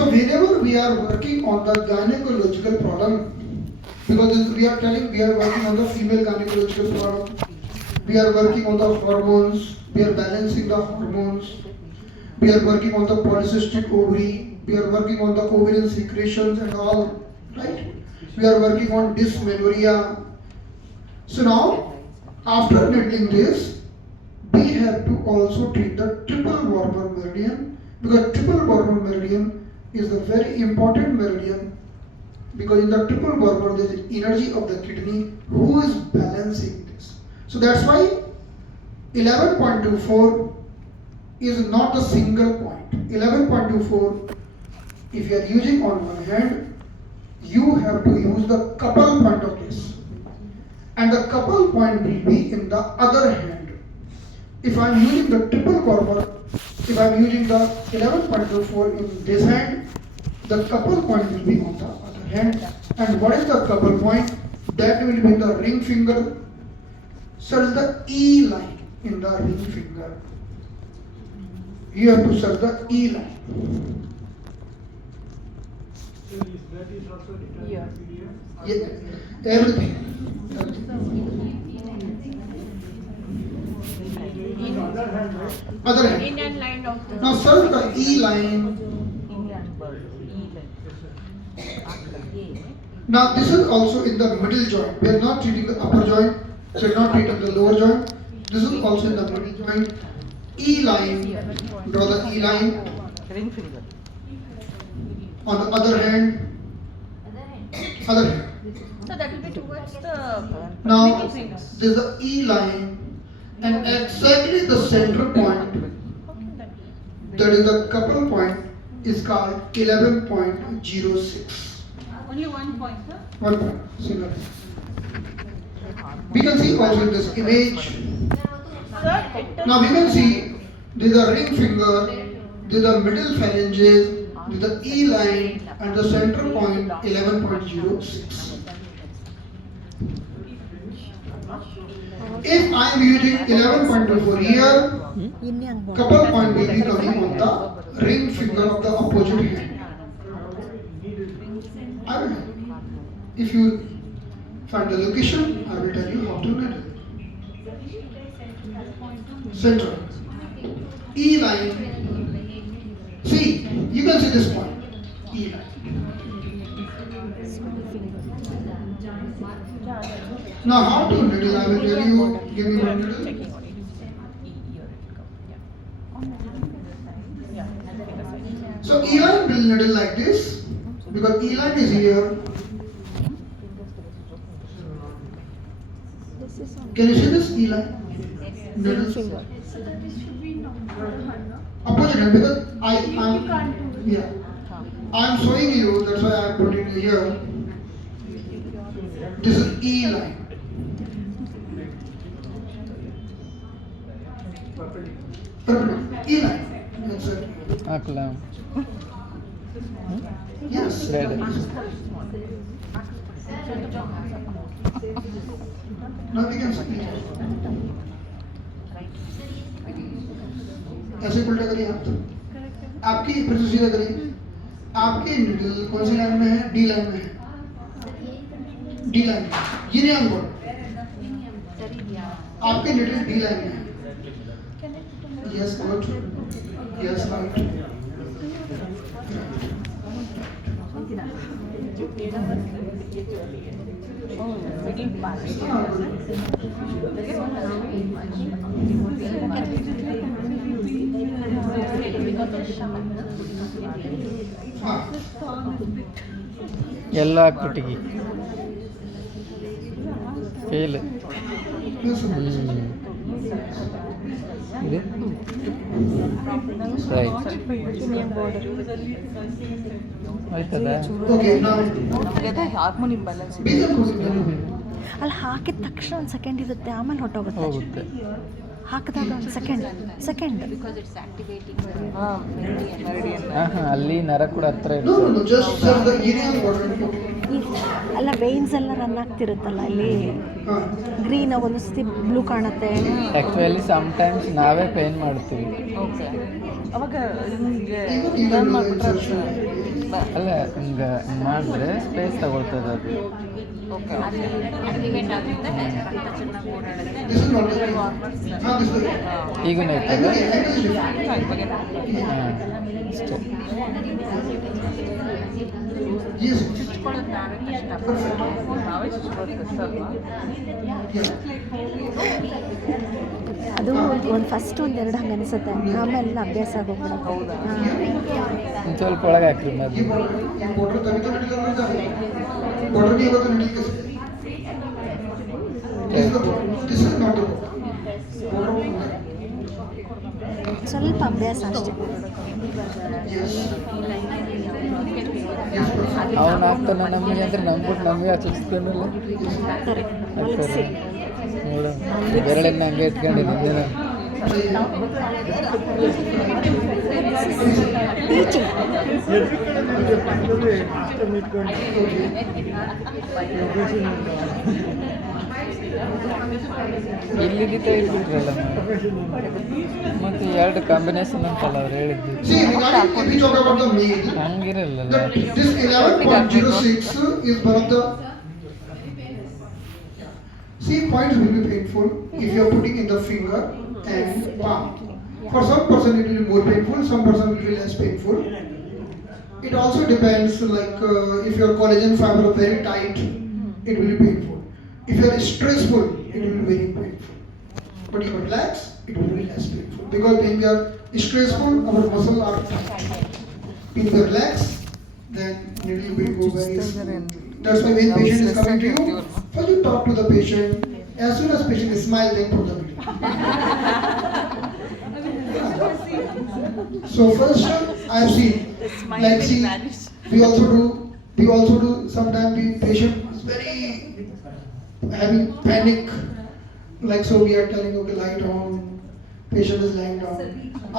So whenever we are working on the gynecological problem, because we are telling we are working on the female gynecological problem, we are working on the hormones, we are balancing the hormones, we are working on the polycystic ovary, we are working on the ovarian secretions and all, right? We are working on dysmenorrhea. So now, after needling this, we have to also treat the triple warmer meridian, because triple warmer meridian is a very important meridian, because in the triple warmer there is energy of the kidney who is balancing this. So that's why 11.24 is not a single point. 11.24, if you are using on one hand, you have to use the couple point of this, and the couple point will be in the other hand. If I am using the triple warmer, if I am using the 11.24 in this hand, the couple point will be on the other hand. And what is the couple point? That will be the ring finger. Search the E line in the ring finger. You have to search the E line. Yeah. Yeah. Everything. Other hand. In and line of the. Now search the E line. Now this is also in the middle joint. We are not treating the upper joint. We are not treating the lower joint. This is also in the middle joint. E line. Draw the E line. Ring finger. On the other hand. Other hand. So that will be towards the Now middle finger. this is the E line, and exactly the center point, that is the couple point, is called 11.06. Only 1 point, sir. 1 point, single. We can see also in this image. Sir, it Now we can see this is the ring finger, this is the middle phalanges, this is the E line, and the center point 11.06. If I am using 11.24 here, couple point will be coming on the ring finger of the opposite hand. I will, if you find the location, I will tell you how to needle. Center. E line. See, you can see this point. E line. Now how to needle, I will tell you. Give me one needle. So E line will needle like this, because E line is here. Can you see this E line? Needle. Opposite hand, because I am showing you, that's why I am putting it here. This is E line. E line. That's it. Akla. Yes. Red. Now we can see. ऐसे उल्टा करिए आप, आपकी फिर से सीधा करिए, आपकी निडल कौन सी लाइन में है? डी लाइन में है, डी लाइन में, ये नहीं अंगूर, आपकी निडल डी लाइन में है। Yes good, yes right. ಎಲ್ಲ ಹಾಕ್ಬಿಟ್ಟಿಗಿ ಫೇಲ್ ಇದು ರೈಟ್ ಆಯ್ತದ Okay, now ಹಾರ್ಮೋನ್ ಇಂಬ್ಯಾಲೆನ್ಸ್ ಅಲ್ಲಿ ಹಾಕಿದ ತಕ್ಷಣ ಒಂದು ಸೆಕೆಂಡ್ ಇರುತ್ತೆ, ಆಮೇಲೆ ಹೊಟ್ಟೋಗುತ್ತೆ. ಹೋಗುತ್ತೆ. ಹಾಕಿದಾಗ ಒಂದು ಸೆಕೆಂಡ್ ಅಲ್ಲಿ ನರ ಕೂಡ ಹತ್ರ no, ಇರುತ್ತೆ. just serve the area water and put it. ಅಲ್ಲ ವೇನ್ಸ್ ಎಲ್ಲ ರನ್ ಆಗ್ತಿರುತ್ತಲ್ಲ ಅಲ್ಲಿ, ಗ್ರೀನ್ ಒಂದು ಸತಿ ಬ್ಲೂ ಕಾಣುತ್ತೆ. ಆ್ಯಕ್ಚುಲಿ ಸಮ್ಟೈಮ್ಸ್ ನಾವೇ ಪೇನ್ ಮಾಡ್ತೀವಿ. ಅವಾಗ Even you can do insertion. ಅಲ್ಲ ಹಿಂಗೆ ಮಾಡಿದ್ರೆ ಸ್ಪೇಸ್ ತಗೊಳ್ತದೆ ಅದು. ಓಕೆ ಆಕ್ಟಿವೇಟ್ ಆಗುತ್ತೆ ರಕ್ತ ಚೆನ್ನಾಗಿ ಓಡಾಡುತ್ತೆ This is not the this is ಈಗೂ the ಐತಲ್ಲ. yeah. ಹಾಂ ಅಷ್ಟೇ. Yes. ಚುಚ್ಕೊಳ್ಳೋದು ನಾವೇ ಕಷ್ಟ ನಾವೇ ಚುಚ್ಕೊಳ್ಳೋದು ಕಷ್ಟ ಅಲ್ವಾ Yeah. ಅದು ಒಂದು ಫಸ್ಟ್ ಒಂದೆರಡು ಹಂಗೆ ಅನಿಸುತ್ತೆ, ಆಮೇಲೆ ಅಭ್ಯಾಸ ಆಗೋಗ್ಬಿಡುತ್ತೆ. ಹೌದಾ? ಒಂದು ಸ್ವಲ್ಪ ಒಳಗೆ ಹಾಕ್ರಿ ये ಮೊದಲು. बॉर्डर तभी तो निकल रहा है बॉर्डर नहीं होगा तो निकल कैसे this is not the border ಸ್ವಲ್ಪ ಅಭ್ಯಾಸ ಅಷ್ಟೇ. यस यस ಅವ್ನು ಹಾಕ್ತಾನೆ ನಮಗೆ ಅಂದ್ರೆ ನಂಬಿಟ್ಟು ನಮಗೆ ಹಚ್ಚಿಸ್ತಾನಲ್ಲ. ಕರೆಕ್ಟ್ ಮಲಗಿಸಿ ನೋಡು ಬೆರಳನ್ನ ಹಂಗೆ ಇಟ್ಕೊಂಡಿದ್ದೀನಿ. ಟೀಚಿಂಗ್ ಇಲ್ಲಿದ್ದಿತ್ತು ಇಲ್ಬಿಟ್ರಲ್ಲ ಮತ್ತು ಎರಡು ಕಾಂಬಿನೇಷನ್ ಅಂತಲ್ಲ ಅವ್ರು ಹೇಳಿದ್ದು. see regarding if we talk about the male ಹಂಗಿರಲ್ಲ. this 11.06 is one of the see points will be painful if you are putting in the finger and palm. For some person it will be more painful, some person it will be less painful. It also depends like if your collagen fiber are very tight, it will be painful. If you are stressful, it will be very painful. But if you relax, it will be less painful. Because when we are stressful, our muscles are tight. When we relax, then it will go very smoothly. That's why when patient is coming to you, first you talk to the patient. As soon as patient smile, then put the video. So first I have seen, like see, we also do sometimes the patient is very having panic, like so we are telling okay lie down, patient is lying down,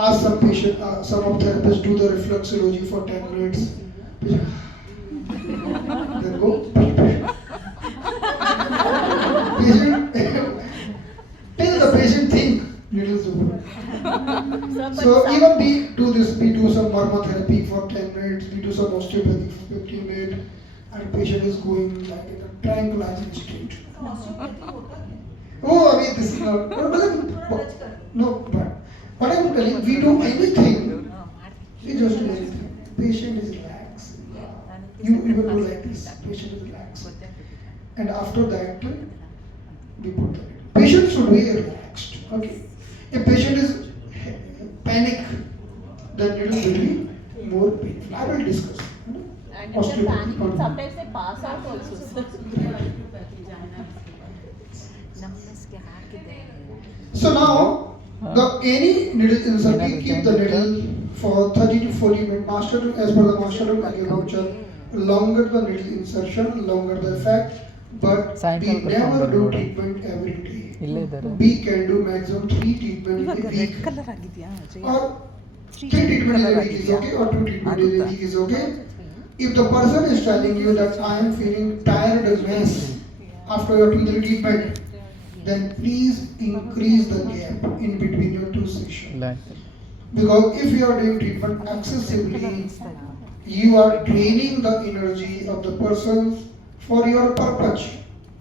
ask some patient, some of therapists do the reflexology for 10 minutes, then go patient till the patient think needles to go. So even we do some therapy for 10 minutes, we do some osteopathy for 15 minutes, and patient is going like in a tranquilizing state. Oh, I mean this is not, no, but what I'm telling, we do anything, we just do anything. Patient is relaxed. You even do like this, patient is relaxed. And after that, we put the patient should be relaxed. Okay. If patient is panic, then it will be more painful. I will discuss. and if they're panicking sometimes they pass out also So now, the any needle insert, we keep the needle for 30 to 40 minutes. Master, as per the master of acupuncture, longer the needle insertion, longer the effect. But we never do treatment every day. ಇಲ್ಲೇ ಇದ್ದಾರೆ. We can do maximum 3 treatment in a week. Or 3 treatment in a week is okay, or 2 treatment in a week is okay. If the person is telling you that I am feeling tiredness after your 2-3 treatment, then please increase the gap in between your 2 sessions. ಇಲ್ಲ Because if you are doing treatment excessively, you are draining the energy of the person for your purpose.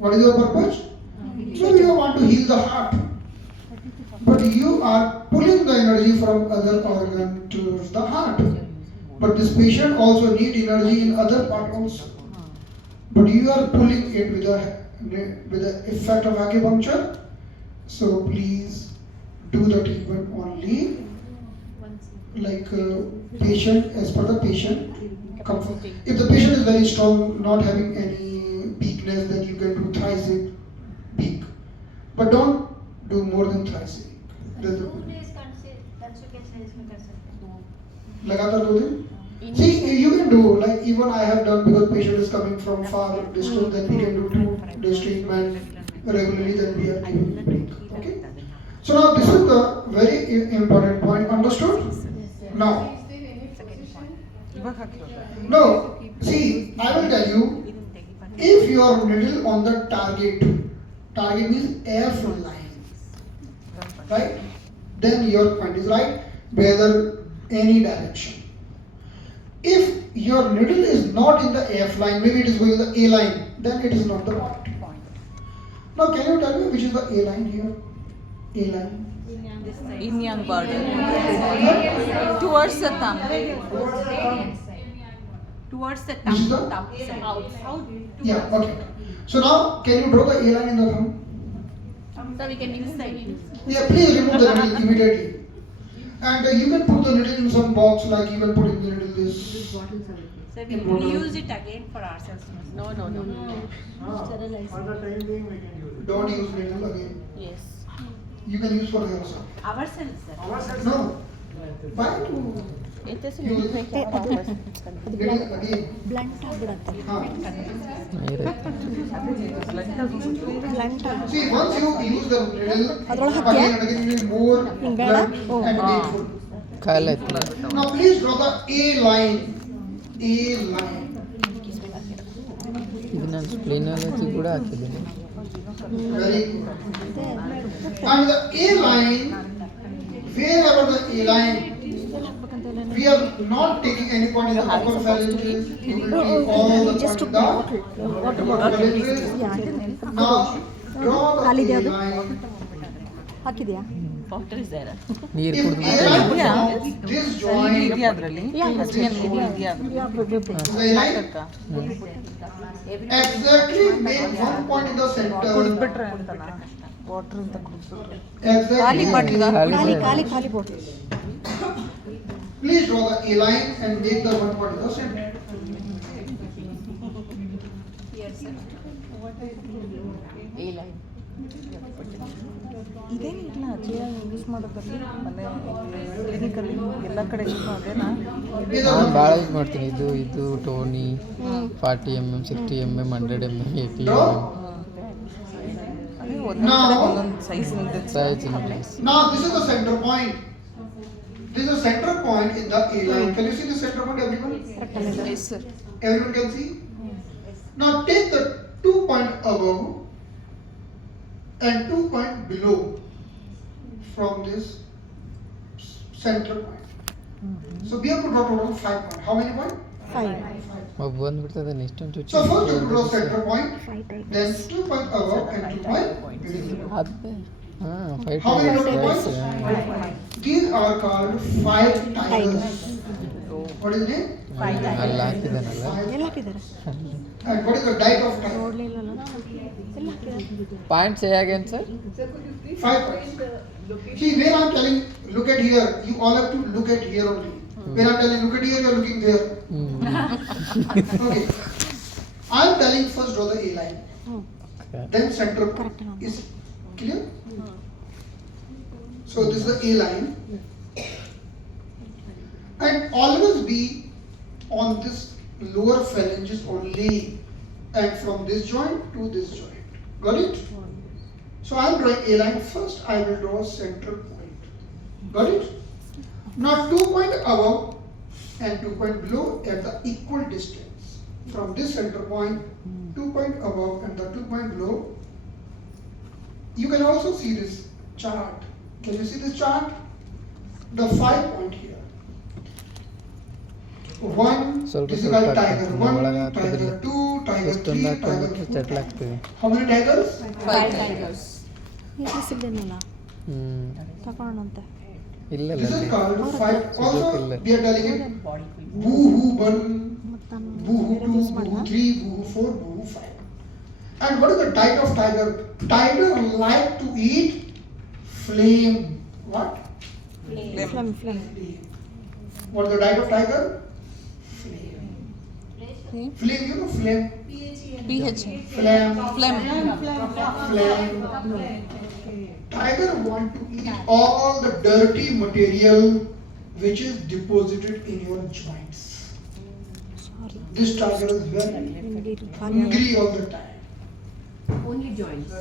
What is your purpose? So you want to heal the heart. But you are pulling the energy from other organ towards the heart. But this patient also need energy in other part also. But you are pulling it with the effect of acupuncture. So please do the treatment only like patient as per the patient comfort. If the patient is very strong, not having any weakness, then you can do thrice a week. But don't do more than thrice a week. लगातार 2 दिन. See, you can do like even I have done because patient is coming from far distance, then we can do 2 days treatment regularly, then we are giving break. Okay. So now this is the very important point. Understood? Now. No. See, I will tell you. If your needle on the target means airflow line, right? Then your point is right, whether any direction. If your needle is not in the F line, maybe it is going in the A line, then it is not the point. Now can you tell me which is the A line here? A line. In young border. Towards the thumb. Towards the Which is the? thumb side. Out. Yeah, okay. So now can you draw the A line in the thumb? So we can inside. Yeah, please remove the needle immediately. And you can put the needle in some box, like you can put in the needle this. So we In bottle. use it again for ourselves. No. Don't use needle again. Yes. You can use for yourself. Ourselves, sir. No. Why to It is use ಅದು needle again? Blunt ಆಗ್ಬಿಡತ್ತೆ Huh. Blunt See, once you use the needle ಅದ್ರೊಳಗೆ ಹಾಕ್ಯಾ? again and again, you will more ಹಿಂಗ್ ಬೇಡ? blunt and painful. ಖಾಲಿ ಆಯ್ತು Now please draw the A line. A line. ಇದು ನಾನು ಸ್ಪ್ಲಿನಾಲಜಿ ಕೂಡ ಹಾಕಿದ್ದೀನಿ Very good. And the A line, wherever the A line, we are not taking any point in the upper phalanges. We will take all the just point in the water lower phalanges. Now draw the ಖಾಲಿದೆ A ಅದು? line. ಹಾಕಿದ್ಯಾ Water is there. ನೀರು If ಕುಡಿದು A line from this joint to ಅದರಲ್ಲಿ this joint, the A line exactly make one point in the center. Exactly. ಖಾಲಿ ಖಾಲಿ ಖಾಲಿ boat Please draw the A line and make the one point in the center. ಇದೇನಿಲ್ಲ use ಮಾಡೋದ್ರಲ್ಲಿ ಮನೆ ಕ್ಲಿನಿಕಲ್ಲಿ ಎಲ್ಲ ಕಡೆ ಅದೇನಾ ನಾನು ಭಾಳ ಯೂಸ್ ಮಾಡ್ತೀನಿ ಇದು Tony 40 mm 60 mm 100 mm 80 mm ಅದೇ ಒಂದೊಂದು ಕಡೆ ಒಂದೊಂದು size size Now this is the center point. This is the center point in the A line. Can you see the center point, everyone? Yes, sir. Everyone can see? Now take the 2 point above and 2 point below from this center point. So we have to draw total 5 points. How many points? 5 ಒಬ್ಬ ಬಂದ್ಬಿಡ್ತದೆ ಇಷ್ಟೊಂದು ಚುಚ್ಚು So first you draw center point, 5 type then 2 point above and 2 point below. ಅದೇ ಹಾಂ 5 How many total points points? These are called 5 tigers. What is the name? ಅಲ್ಲಿ ಹಾಕಿದ್ದಾನಲ್ಲ ಎಲ್ಲ ಹಾಕಿದ್ದಾರೆ And what is the diet of tiger? ನೋಡ್ಲಿಲ್ಲಲ್ಲ ಎಲ್ಲ ಹಾಕಿದ್ದಾರೆ points ಹೇಗೇನು sir 5 points. See, when I'm telling, look at here, you all have to look at here only. When I'm telling, look at here, you're looking there. Okay. I'm telling first draw the A line. Then center Correct. is clear. So this is the A line. And always be on this lower phalanges only, and from this joint to this joint. Got it? So I am drawing A line. First I will draw a center point. Got it? Now 2 point above and 2 point below at the equal distance. From this center point, 2 point above and the 2 point below. You can also see this chart. Can you see this chart? The 5 point here. One, ಸ್ವಲ್ಪ this is ಸ್ವಲ್ಪ called tiger. ಹಾಕ್ತೀನಿ. 1, ಒಳಗೆ ಹಾಕಿದ್ರೆ tiger 2, tiger 3, ಎಷ್ಟೊಂದು tiger ಹಾಕೊಂಡ್ಬಿಟ್ರೆ 4. Settle ಆಗ್ತದೆ How many tigers? 5 tigers. ಈಗ ಸಿಗ್ದೇನಲ್ಲ ಹ್ಞೂ ತಗೊಳ್ಳೋಣಂತೆ ಇಲ್ಲ This is called Or 5. Sudoku Also, illa. we are telling it boo hoo 1, ಮತ್ತು ನಾನು boo hoo 2, ಯೂಸ್ boo ಮಾಡಿಲ್ಲ hoo 3, boo hoo 4, boo hoo 5. And what is the diet of tiger? Tiger like to eat flame. What? Plum plum What is the diet of tiger? Flame. Flame, you know flame? pH. Flame. Phlegm. Flame. Tiger want to eat all the dirty material which is deposited in your joints. Sorry This tiger is very ನಿಮಗೆ ಇದು ಖಾಲಿ hungry all the time. Only joints.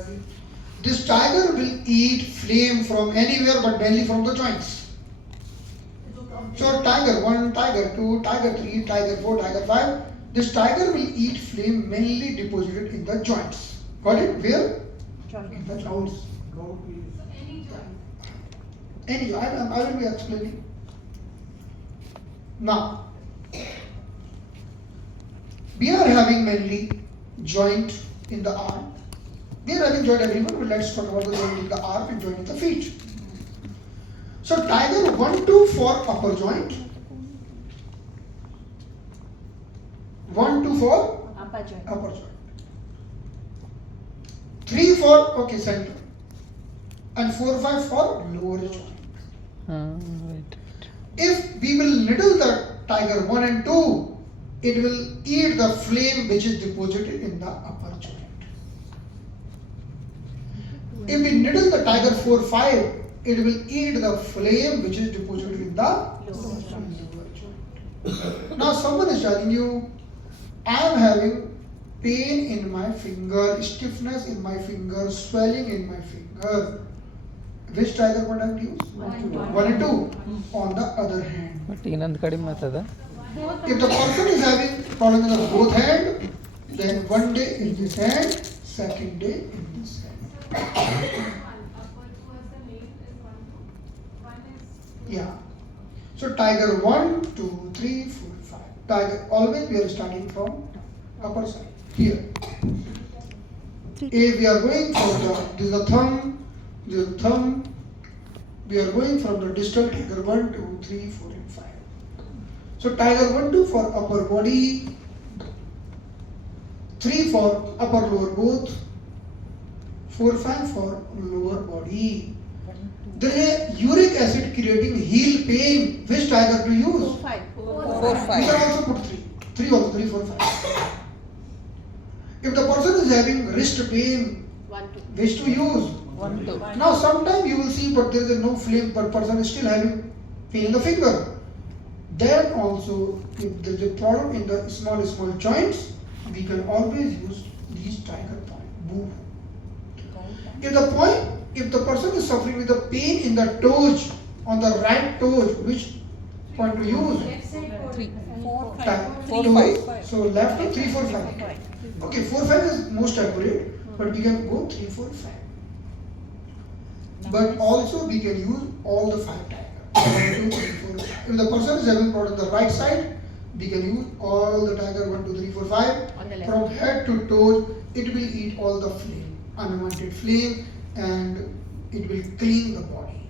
This tiger will eat flame from anywhere but mainly from the joints. So tiger 1, tiger 2, tiger 3, tiger 4, tiger 5. This tiger will eat flame mainly deposited in the joints. Got it? Where? In the joints. I will be explaining. Now, We are having mainly joint in the arm. We are having joint everyone, but let's talk about the joint in the arm and joint in the feet. So tiger 1, 2 for upper joint. 1, 2 for Upper joint. upper joint. 3 for okay center. And 4, 5 for lower joint. Right. If we will needle the tiger 1 and 2, it will eat the flame which is deposited in the upper joint. If we needle the tiger 4, 5, it will eat the flame which is deposited in the lower joint. Now someone is telling you, I am having pain in my finger, stiffness in my finger, swelling in my finger. Which tiger point I will use? 1 and 2. On the other hand, but ಇನ್ನೊಂದು ಕಡಿಮೆ ಆಗ್ತದ if the person is having problem in the both hand, then one day in this hand, second day in this hand. Yeah. So tiger 1, 2, 3, 4, 5. Tiger, always we are starting from upper side. Here. If we are going for the, this is the thumb, this is the thumb. We are going from the distal tiger 1, 2, 3, 4 and 5. So tiger 1, 2 for upper body, 3 for upper lower both, 4, 5 for lower body. There is a uric acid creating heel pain. Which tiger to use? 5. 4, You 5. can also put 3. 3 also, 3, 4, 5. If the person is having wrist pain, 1, 2. which to use? 1, 2. Now sometimes you will see but there is no flame but person is still having pain in the finger. Then also if there is a problem in the small joints, we can always use these tiger point. Move. If the person is suffering with the pain in the toes, on the right toes, which point to use? 3, 4, Ti- 4, toes. 5. So left to 3, 4, 5. Okay, 4, 5 is most accurate, but we can go 3, 4, 5. But also we can use all the 5 tigers. 1, 2, 3, 4, 5. If the person is having problem on the right side, we can use all the tiger 1, 2, 3, 4, 5. On the left. From head to toes, it will eat all the flame, unwanted flame, and it will clean the body.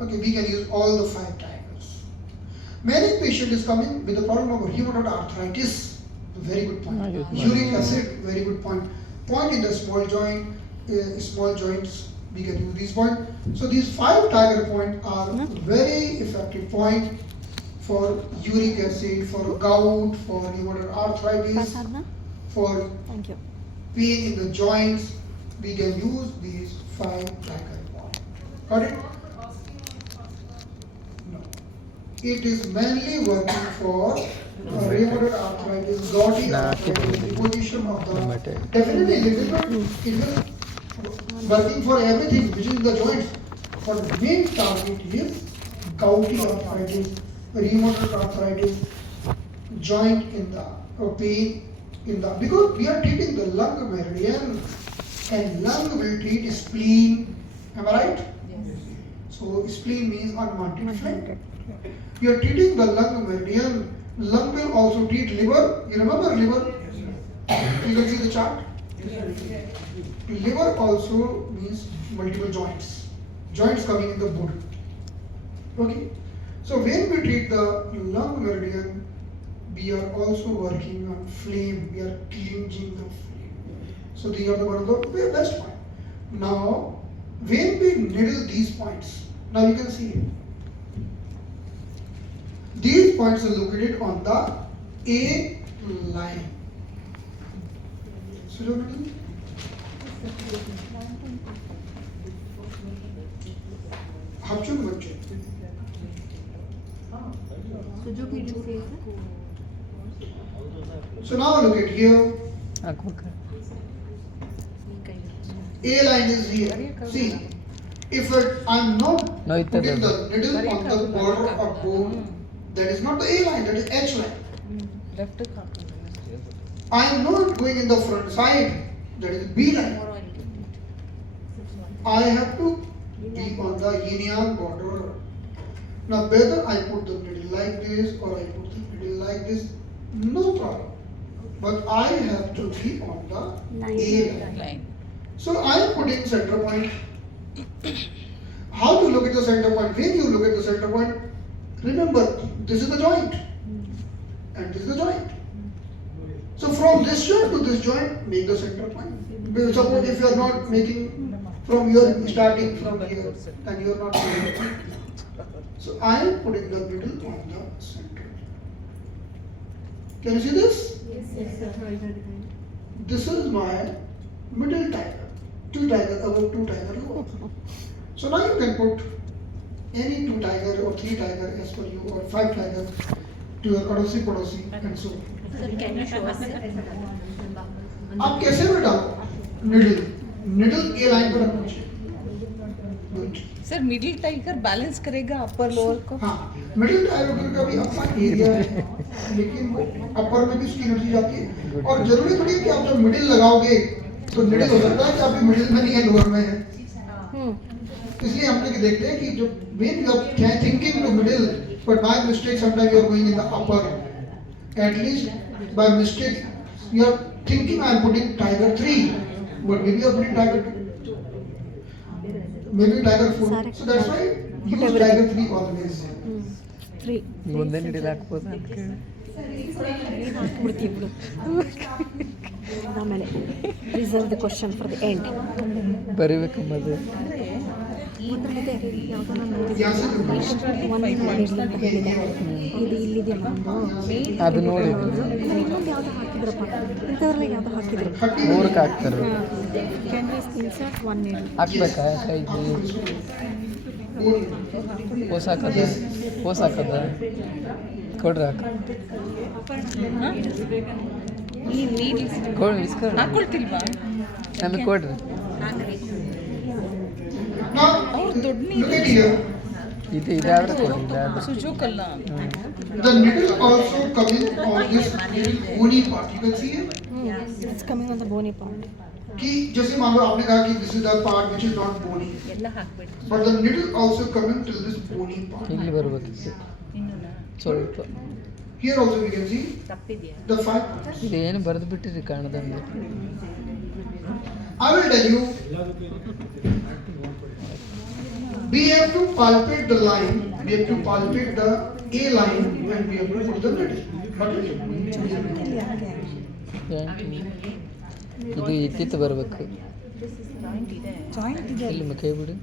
Okay, we can use all the 5 tigers. Many patient is coming with the problem of rheumatoid arthritis. Very good point. Uric acid, very good point. Point in the small joint, small joints. We can use these points. So these 5 tiger points are very effective point for uric acid, for gout, for rheumatoid arthritis, ಪ್ರಸಾದ್ನ for thank you pain in the joints. We can use these 5 tiger points. Got it? No. It is mainly working for rheumatoid arthritis, gouty arthritis, deposition of the. Definitely, it will working for everything which is in the joints. But the main target is gouty arthritis, rheumatoid arthritis, joint in the pain in the, because we are treating the lung meridian and lung will treat spleen. Am I right? Yes. So spleen means unwanted flame. You are treating the lung meridian. Lung will also treat liver. You remember liver? You can see the chart. Liver also means multiple joints. Joints coming in the body. Okay. So when we treat the lung meridian, we are also working on flame. We are cleansing the flame. So these are the one of the best point. Now, when we needle these points, now you can see it. These points are located on the A line. So Hapchuk bachche. So now look at here. ಹಾಕ್ಬೇಕು A line is here. See, if I'm not No, it putting the doesn't. needle on the border of bone, that is not the A line, that is H line. Left ಹಾಕೋದು. I am not going in the front side, that is B line. I have to be on the yin yang border. Now whether I put the needle like this or I put the needle like this, no problem. but I have to be on the Line. A line. Line. So I am putting center point. How to look at the center point? When you look at the center point, remember this is the joint and this is the joint. So from this joint to this joint, make the center point. Suppose if you are not making from here, starting from here, then you are not making it. So I am putting the middle on the center. Can you see this? This is my middle tiger. Two tiger above, two tiger below. So now you can put any two tiger or three tiger as per you, or five tiger to your adosi padosi and so on. आप कैसे में डालो needle ए line पर रखना चाहिए. Good. Sir middle tiger balance करेगा upper lower को. हाँ, मिडिल टाइगर का भी अपना एरिया है, लेकिन अपर में भी उसकी एनर्जी जाती है. और जरूरी थोड़ी है कि आप जब मिडिल लगाओगे तो निडल हो सकता है कि आप मिडिल में नहीं है, लोअर में है. इसलिए हम लोग देखते हैं कि जो when you are thinking to middle, but by mistake sometimes you are going in the upper. At least by mistake you are thinking I am putting tiger 3, but maybe you are putting tiger 2, maybe tiger 4. So that's why use tiger 3 always. 3 ಮುಂದೆ ಹಿಡಿಲಾಕ್ಬೋದು ಅದಕ್ಕೆ ಹಾಕ್ಬಿಡ್ತೀವಿ ಬಿಡು. ಆಮೇಲೆ reserve the question for the end. ಬರಿಬೇಕಮ್ಮದು ಒಂದರಲ್ಲಿದೆ ಯಾವುದೋ ನಾನು यहाँ से look. ಒಂದು ಹೇಳಿಲ್ಲ ಹೇಳಿದೆ ಇದು ಇಲ್ಲಿದೆಯಲ್ಲ ಒಂದು ಅದು ನೋಡಿ ಇನ್ನೊಂದು ಯಾವುದೋ ಹಾಕಿದ್ರಪ್ಪ ಇಂಥದ್ರಲ್ಲಿ ಯಾವುದೋ ಹಾಕಿದ್ರು. ಮೂರಕ್ಕೆ ಹಾಕ್ತಾರೆ. Can we insert one need ಹಾಕ್ಬೇಕಾ ಕೈಗೆ ಪೋಸ್ ಹಾಕದ ಕೊಡ್ರಿ ಹಾಕ ಈ ನೀಡ್ಸ್ ಕೊಡ್ರಿ ಇಸ್ಕೊಡ್ರಿ ಹಾಕೊಳ್ತಿಲ್ವಾ. ನಮಗೆ ಕೊಡ್ರಿ. Now ಅವ್ರು ದೊಡ್ಡ look at here. ಇದಾದ್ರೆ ಕೊಡ್ರಿ ಇದಾದ್ರೆ ಸುಜೋಕಲ್ಲ. The needle also coming on this little bony part. You can see it. It's coming on the Boney part. कि जैसे मान लो आपने कहा कि this is the part which is not bony, but the needle also coming till this bony part. ಇಲ್ಲಿ ಬರ್ಬೇಕಿತ್ತು ಸ್ವಲ್ಪ. Here also we can see the 5 parts. ಇದೇನು ಬರೆದು ಬಿಟ್ಟಿರಿ ಕಾಣದಂಗೆ. I will tell you, we have to palpate the line, we have to palpate the A line, and we have to put the needle. ಇದು ಇತ್ತಿತ್ತು ಬರಬೇಕು. Joint ಇದೆ. ಇಲ್ಲಿ ಕೈ ಬಿಡು.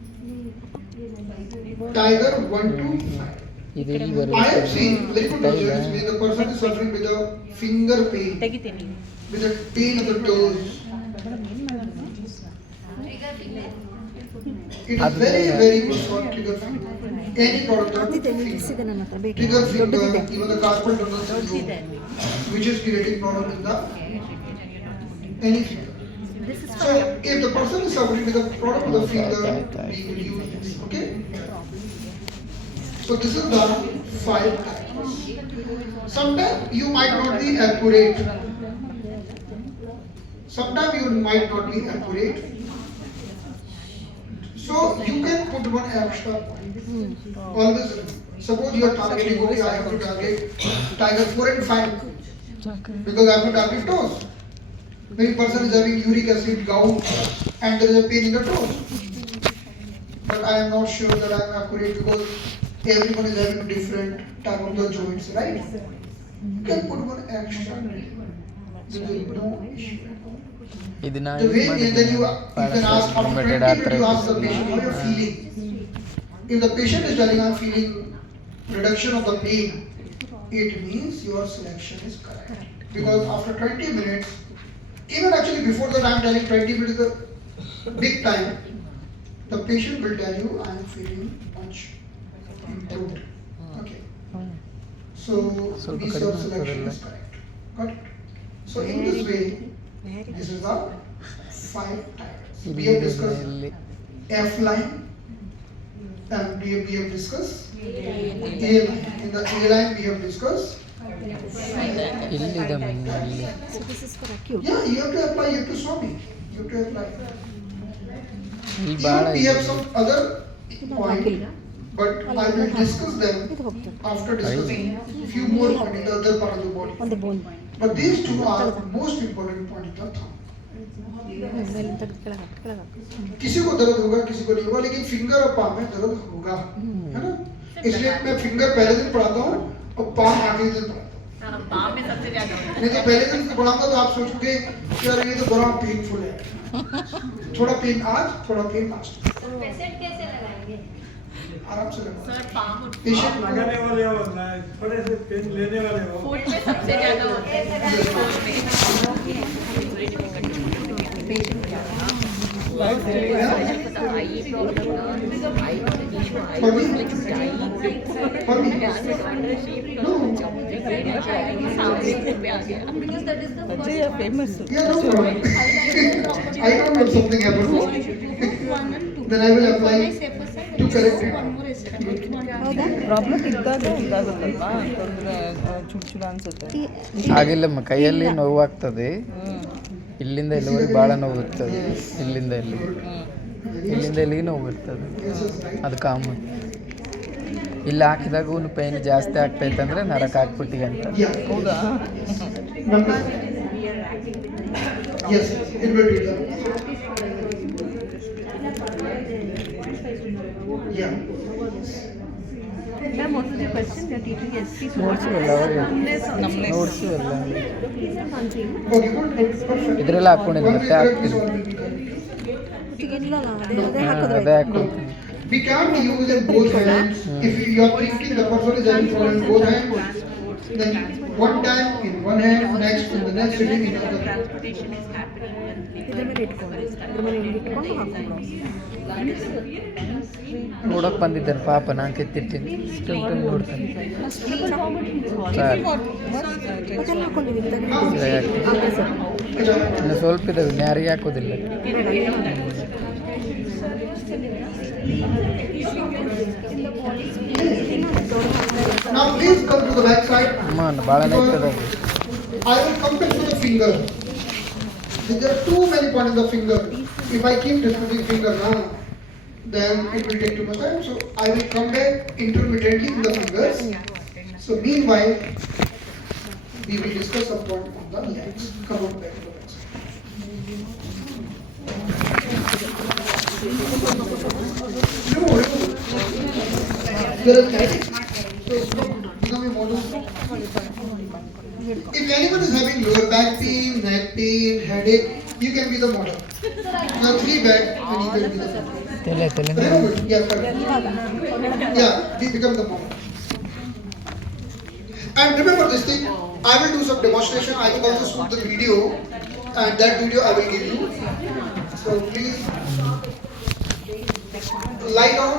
Tiger 1 to 5. ಇದು ಇಲ್ಲಿ I have ಬರಬೇಕು. seen very good results when the person is suffering with a finger pain, with the pain of the toes. It is very good for trigger finger. Any product of ಅದಿದೆ finger. ನಿಲ್ಲಿಸಿದೆ ನನ್ನ ಹತ್ರ ಬೇಕು Trigger finger, ದೊಡ್ಡದಿದೆ. even the carpal tunnel syndrome, which is creating problem in the any finger. So if the person is suffering with a problem of the finger, we will use this. Okay. So this is the 5 types. Sometimes you might not be accurate. Sometimes you might not be accurate. So you can put one extra point. Always. Suppose you are targeting, okay, I have to target tiger 4 and 5 because I have to target toes. Maybe person is having uric acid gout and there is a pain in the toes. But I am not sure that I am accurate because everyone is having different type of the joints, right? You can put one extra. There is no issue. ಇದು ನಾ The use way then you ಮಾಡಿದ್ದೀನಿ. can ask after 20 minutes you ask the patient how you are feeling. If the patient is telling I am feeling reduction of the pain, it means your selection is correct. Because after 20 minutes, even actually before that I am telling 20 minutes is a big time, the patient will tell you I am feeling much improved. Okay. So ಸ್ವಲ್ಪ means ಕಡಿಮೆ your selection ಆಗ್ತದಲ್ಲ. is correct. Got it? So in this way, this is the 5 types. We have discussed ಇಲ್ಲಿ F line and we have discussed A line. In the A line we have discussed. ಇಲ್ಲಿದೆ ಮುಂದೆ ಇಲ್ಲಿ. So this is for acute. Yeah, you have to apply, you have to show me. You have to apply. ಇಲ್ಲಿ ಭಾಳ Even we have some other point, ಹಾಕಿಲ್ಲ. but I will discuss them ಇದು ಹೋಗ್ತದೆ after discussing few more points in the other part of the body. on the bone. But these two are most important point in the thumb. ಮೇಲೆ ತೆಗ್ದು ಕೆಳಗೆ ಹಾಕು, ಕೆಳಗೆ ಹಾಕು. किसी को दर्द होगा, किसी को नहीं होगा, लेकिन फिंगर और पाम में दर्द होगा, है ना? इसलिए मैं फिंगर पहले दिन पढ़ाता हूँ और पाम आखिरी दिन पढ़ाता हूँ। पाँव में सबसे ज्यादा होता है। नहीं तो पहले दिन पढ़ाऊंगा तो आप सोचोगे कि यार ये तो बड़ा पेनफुल है। थोड़ा पेन आज, थोड़ा पेन लास्ट। पेशेंट कैसे लगाएंगे? आराम से लगाओ। सर पाँव और पेशेंट लगाने वाले हो ना, थोड़े से पेन लेने वाले हो। फुट में सबसे ज्यादा होता है। पाँव में। आई प्रॉब्लम आई For me? For me? No. Because that is the ಅಜ್ಜಿ famous. Yeah, no problem. I don't know something happened. Then I will apply to correct it. ಹೌದಾ? ಪ್ರಾಬ್ಲಮ್ ಇದ್ದಾಗ ಇದಾಗುತ್ತಲ್ವಾ ತೊಂದರೆ ಚುಡ್ಚುಡ ಅನ್ಸುತ್ತೆ. ಆಗಿಲ್ಲಮ್ಮ, ಕೈಯಲ್ಲಿ ನೋವಾಗ್ತದೆ. ಇಲ್ಲಿಂದ ಇಲ್ಲಿವರೆಗೆ ಭಾಳ ನೋವು ಇರ್ತದೆ. ಇಲ್ಲಿಂದ ಇಲ್ಲಿಗೆ ನೋವು ಇರ್ತದೆ. ಅದು ಕಾಮನ್. ಇಲ್ಲಿ ಹಾಕಿದಾಗ ಒಂದು ಪೈನ್ ಜಾಸ್ತಿ ಆಗ್ತೈತೆ ಅಂದರೆ ನರಕ ಹಾಕ್ಬಿಟ್ಟಿಗೆ ಅಂತ. Yeah. ಹೌದಾ? Number. Yes, it will do that. Yeah. Ma'am, what was your question? You're teaching SP. Notes ಎಲ್ಲ ನಮ್ಮನೆ ನೋಟ್ಸು ಎಲ್ಲ Okay, good. Perfect. ಇದರೆಲ್ಲ ಹಾಕ್ಕೊಂಡಿದ್ದು ಮತ್ತೆ ಹಾಕ್ತೀನಿ. ಇಲ್ಲ ಅದೇ ಅದೇ ಹಾಕಿದ್ರೆ ಹಾಕ್ಕೊಳ್ತೀನಿ. We can't use in both hands. If you are thinking the person is having problem in both hands, then one time in one hand, next in the next sitting in another. Transportation is happening when ಇದ್ರ ಮೇಲೆ ಇಟ್ಕೊಂಡು ಇದ್ರ ಮೇಲೆ ಹಿಂಗೆ ಇಟ್ಕೊಂಡು ಹಾಕೊಂಡು ನೋಡೋಕೆ ಬಂದಿದ್ದಾರೆ ಪಾಪ, ನಾನು ಕೆತ್ತಿರ್ತೀನಿ ಇಷ್ಟೊಂದು ನೋಡ್ತೀನಿ. ಸಾಕು, ಅದೆಲ್ಲ ಹಾಕೊಂಡಿದ್ದೀವಿ ತಾನೇ? ಸರಿ ಹಾಕ್ತೀನಿ. ಇನ್ನು ಸ್ವಲ್ಪ ಇದಾವೆ, ಇನ್ನು ಯಾರಿಗೆ ಹಾಕೋದಿಲ್ಲ. Now please come to the back side. ಅಮ್ಮ ಭಾಳ ನೈತದ. I will come back to the finger. There are too many points in the finger. If I keep discussing finger now, then it will take too much time. So I will come back intermittently in the fingers. So meanwhile, we will discuss some point on the legs. Come on back to the back side. No. There is kinetic. So become a model. If anyone is having lower back pain, neck pain, headache, you can be the model. You have 3 back and you can be the model. ತಲೆ Very good. Yeah, correct. Yeah, we become the model. And remember this thing, I will do some demonstration. I will also shoot the video, and that video I will give you. So please lie down.